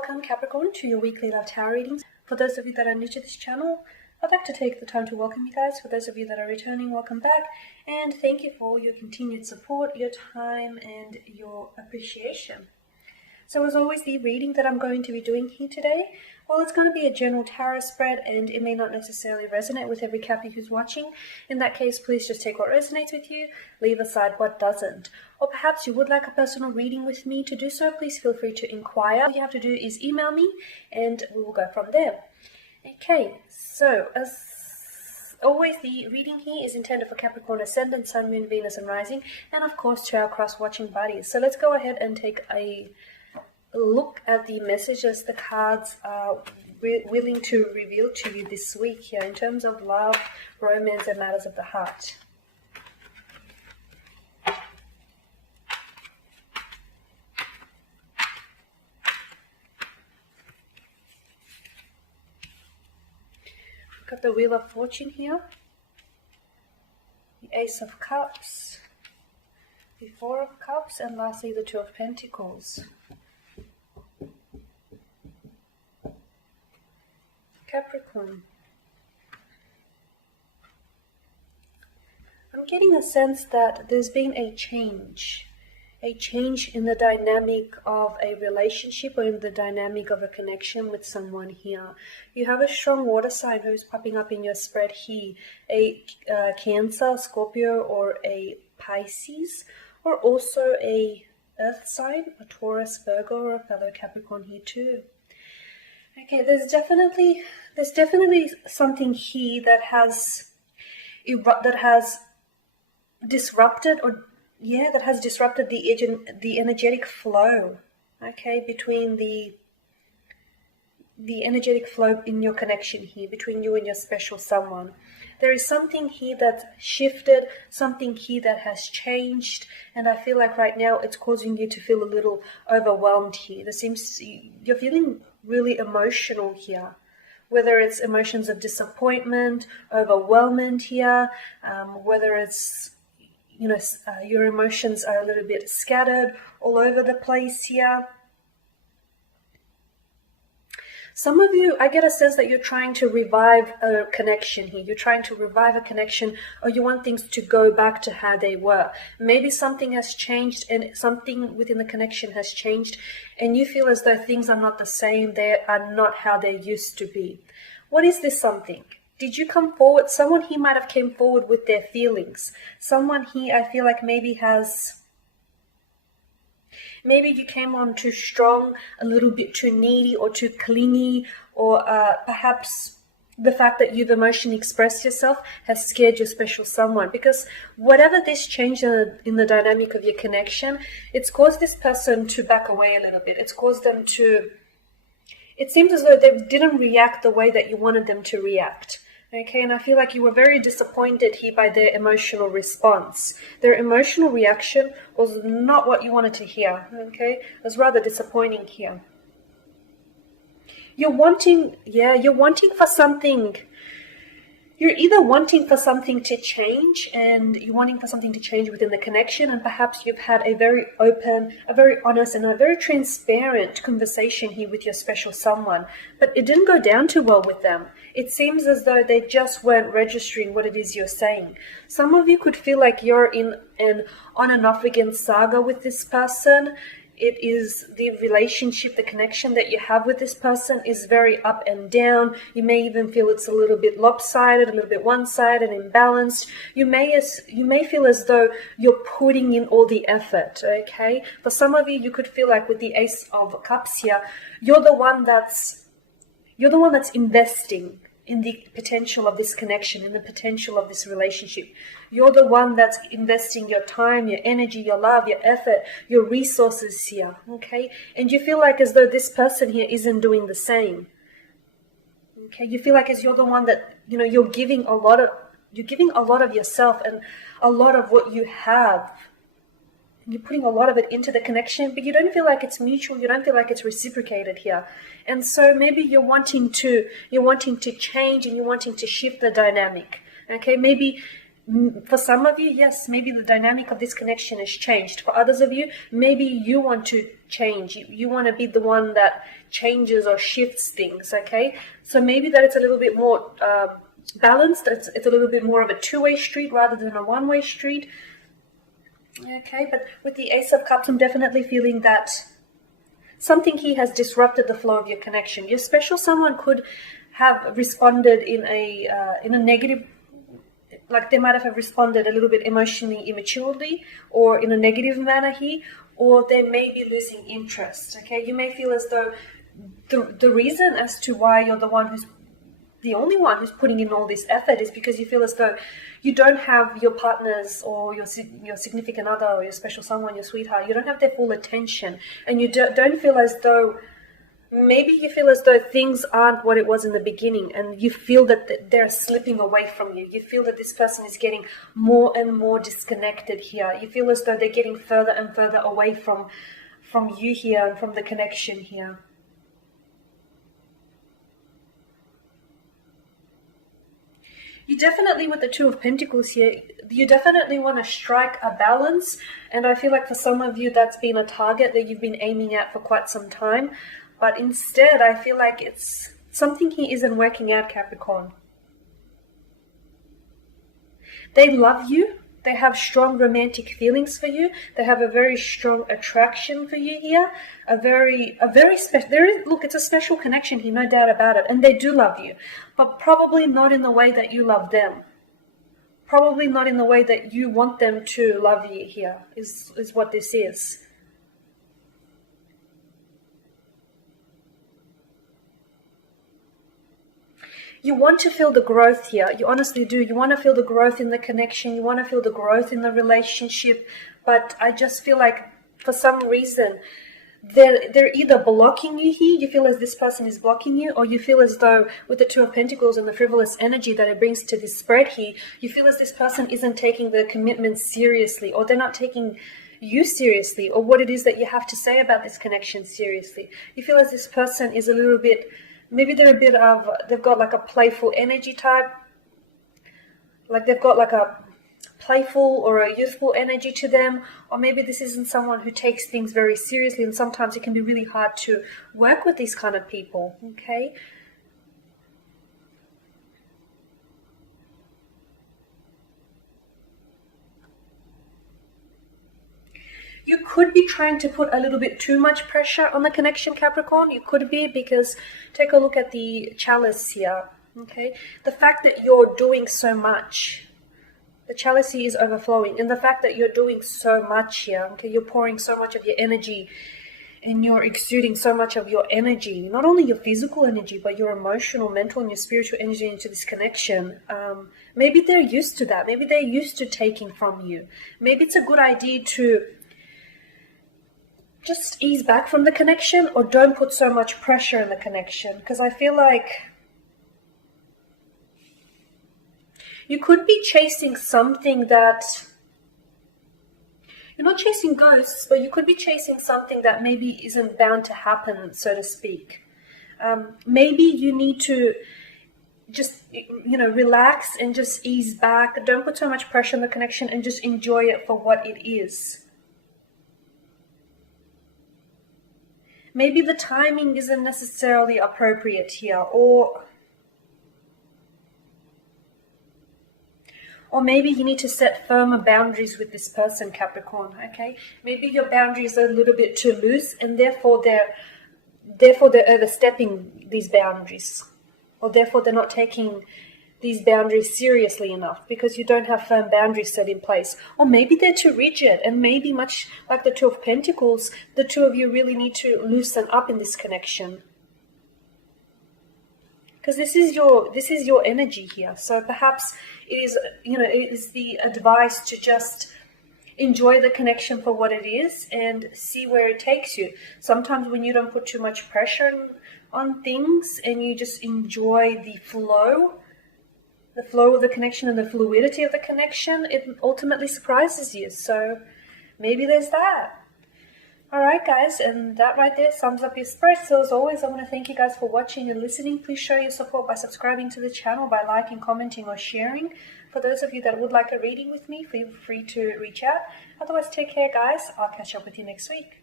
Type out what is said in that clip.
welcome Capricorn to your weekly love tarot readings. For those of you that are new to this channel, I'd like to take the time to welcome you guys. For those of you that are returning, welcome back, and thank you for your continued support, your time, and your appreciation. So as always, the reading that I'm going to be doing here today, well, it's going to be a general tarot spread, and it may not necessarily resonate with every Cappy who's watching. In that case, please just take what resonates with you, leave aside what doesn't. Or perhaps you would like a personal reading with me. To do so, please feel free to inquire. All you have to do is email me, and we will go from there. Okay, so as always, the reading here is intended for Capricorn Ascendant, Sun, Moon, Venus, and Rising, and of course to our cross-watching buddies. So let's go ahead and take a look at the messages the cards are willing to reveal to you this week here in terms of love, romance, and matters of the heart. We've got the Wheel of Fortune here, the Ace of Cups, the Four of Cups, and lastly the Two of Pentacles. Capricorn, I'm getting a sense that there's been a change in the dynamic of a relationship or in the dynamic of a connection with someone here. You have a strong water sign who's popping up in your spread here, a Cancer, Scorpio, or a Pisces, or also a Earth sign, a Taurus, Virgo, or a fellow Capricorn here too. Okay, there's definitely something here that has disrupted the energetic flow. Okay, between the energetic flow in your connection here between you and your special someone. There is something here that's shifted, something here that has changed, and I feel like right now it's causing you to feel a little overwhelmed here. You're feeling really emotional here, whether it's emotions of disappointment, overwhelmment here, whether it's your emotions are a little bit scattered all over the place here. Some of you, I get a sense that you're trying to revive a connection here. You're trying to revive a connection, or you want things to go back to how they were. Maybe something has changed and something within the connection has changed, and you feel as though things are not the same. They are not how they used to be. What is this something? Did you come forward? Someone here might have came forward with their feelings. Someone here, I feel like maybe you came on too strong, a little bit too needy or too clingy, or perhaps the fact that you've emotionally expressed yourself has scared your special someone. Because whatever this change in the dynamic of your connection, it's caused this person to back away a little bit. It's caused them to, it seems as though they didn't react the way that you wanted them to react. Okay, and I feel like you were very disappointed here by their emotional response. Their emotional reaction was not what you wanted to hear, okay? It was rather disappointing here. You're wanting for something. You're either wanting for something to change, and you're wanting for something to change within the connection, and perhaps you've had a very open, a very honest, and a very transparent conversation here with your special someone, but it didn't go down too well with them. It seems as though they just weren't registering what it is you're saying. Some of you could feel like you're in an on and off again saga with this person. It is the relationship, the connection that you have with this person is very up and down. You may even feel it's a little bit lopsided, a little bit one-sided, imbalanced. You may feel as though you're putting in all the effort, okay? For some of you, you could feel like with the Ace of Cups here, you're the one that's investing in the potential of this connection, in the potential of this relationship. You're the one that's investing your time, your energy, your love, your effort, your resources here, okay? And you feel like as though this person here isn't doing the same, okay? You feel like as you're the one that, you're giving a lot of yourself and a lot of what you have. You're putting a lot of it into the connection, but you don't feel like it's mutual. You don't feel like it's reciprocated here. And so maybe you're wanting to change, and you're wanting to shift the dynamic. Okay, maybe For some of you, yes, maybe the dynamic of this connection has changed. For others of you, maybe you want to change. You want to be the one that changes or shifts things, okay? So maybe that it's a little bit more balanced. It's a little bit more of a two-way street rather than a one-way street. Okay, but with the Ace of Cups, I'm definitely feeling that something here has disrupted the flow of your connection. Your special someone could have responded in a negative, like they might have responded a little bit emotionally immaturely or in a negative manner here, or they may be losing interest, okay? You may feel as though the reason as to why you're the only one who's putting in all this effort is because you feel as though you don't have your partners or your significant other or your special someone, your sweetheart, you don't have their full attention, and you don't feel as though, maybe you feel as though things aren't what it was in the beginning, and you feel that they're slipping away from you. You feel that this person is getting more and more disconnected here. You feel as though they're getting further and further away from you here and from the connection here. You definitely, with the Two of Pentacles here, you definitely want to strike a balance, and I feel like for some of you that's been a target that you've been aiming at for quite some time. But instead, I feel like it's something here isn't working out, Capricorn. They love you. They have strong romantic feelings for you. They have a very strong attraction for you here. Look, it's a special connection here, no doubt about it. And they do love you, but probably not in the way that you love them. Probably not in the way that you want them to love you here, is what this is. You want to feel the growth here. You honestly do. You want to feel the growth in the connection. You want to feel the growth in the relationship. But I just feel like for some reason, they're either blocking you here. You feel as this person is blocking you, or you feel as though with the Two of Pentacles and the frivolous energy that it brings to this spread here, you feel as this person isn't taking the commitment seriously, or they're not taking you seriously, or what it is that you have to say about this connection seriously. You feel as this person is a little bit, maybe they've got like a playful energy type, like they've got like a playful or a youthful energy to them, or maybe this isn't someone who takes things very seriously, and sometimes it can be really hard to work with these kind of people, okay? You could be trying to put a little bit too much pressure on the connection, Capricorn. You could be, because take a look at the chalice here, okay? The fact that you're doing so much, the chalice is overflowing, and the fact that you're doing so much here, okay? You're pouring so much of your energy, and you're exuding so much of your energy, not only your physical energy, but your emotional, mental, and your spiritual energy into this connection. Maybe they're used to that. Maybe they're used to taking from you. Maybe it's a good idea to just ease back from the connection, or don't put so much pressure in the connection, because I feel like you could be chasing something that, you're not chasing ghosts, but you could be chasing something that maybe isn't bound to happen, so to speak. Maybe you need to just, relax and just ease back. Don't put so much pressure on the connection, and just enjoy it for what it is. Maybe the timing isn't necessarily appropriate here, or maybe you need to set firmer boundaries with this person, Capricorn, okay? Maybe your boundaries are a little bit too loose, and therefore they're overstepping these boundaries, or therefore they're not taking these boundaries seriously enough, because you don't have firm boundaries set in place. Or maybe they're too rigid, and maybe much like the Two of Pentacles, the two of you really need to loosen up in this connection, because this is your energy here. So perhaps it is the advice to just enjoy the connection for what it is and see where it takes you. Sometimes when you don't put too much pressure on things, and you just enjoy the flow of the connection and the fluidity of the connection, it ultimately surprises you. So maybe there's that. All right, guys, and that right there sums up your spread. So as always, I want to thank you guys for watching and listening. Please show your support by subscribing to the channel, by liking, commenting, or sharing. For those of you that would like a reading with me, feel free to reach out. Otherwise, take care, guys. I'll catch up with you next week.